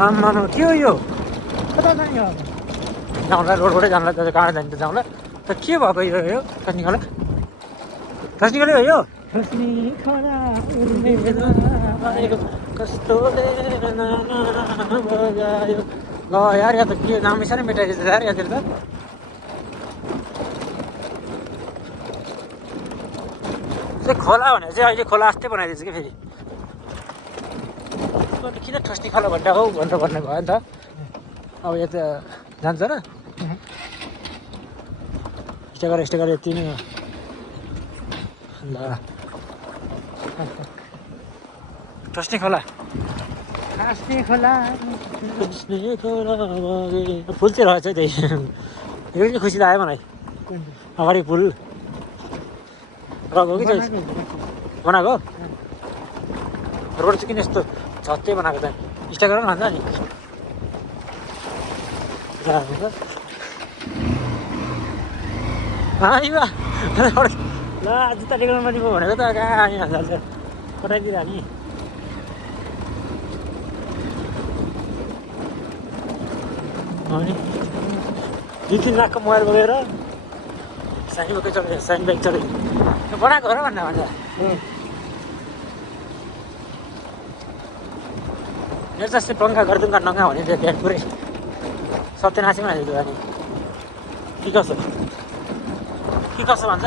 आम्मामा के हो यो कता जाने अब जाउँला रोडबाटै जाउँला त कहाँ जान्छ जाउँला त के भएको यो खस्नी खोला खस्नी खोला हो यो खस्नी खोला कस्तो ल यार यहाँ त के नामै साह्रै मेटाइदिएछ यार यहाँतिर त चाहिँ खोला भनेर चाहिँ अहिले खोला जस्तै बनाइदिएछ कि फेरि किन ठस्नी खोला भन्दा हो भनेर भन्ने भयो नि त अब यो त जान्छ र यस्तो गरेर यति नै हो ल ठस्नी खोला फुल चाहिँ रहेछ है त्यही यो चाहिँ खुसी लाग्यो मलाई अगाडि फुल रगो कि चाहिँ बनाएको रोड चाहिँ किन यस्तो छत्तै बनाएको त स्टा गरेर भन्छ नि ल जुत्ता टेक्नु माथि भनेको त कहाँ आयो हाल्छ कटाइदिएर नि अनि 2-3 लाखको मोबाइल बोकेर सानी बोकै चढेको सानी बाइक चढेको बनाएको हो र भन्दा भन्छ मेरो जस्तै पङ्खा गरिदिउँ नङ्गा भने त्यो ब्याग पुरै सत्यनाशै बनाइदिएको अनि के कसो भन्छ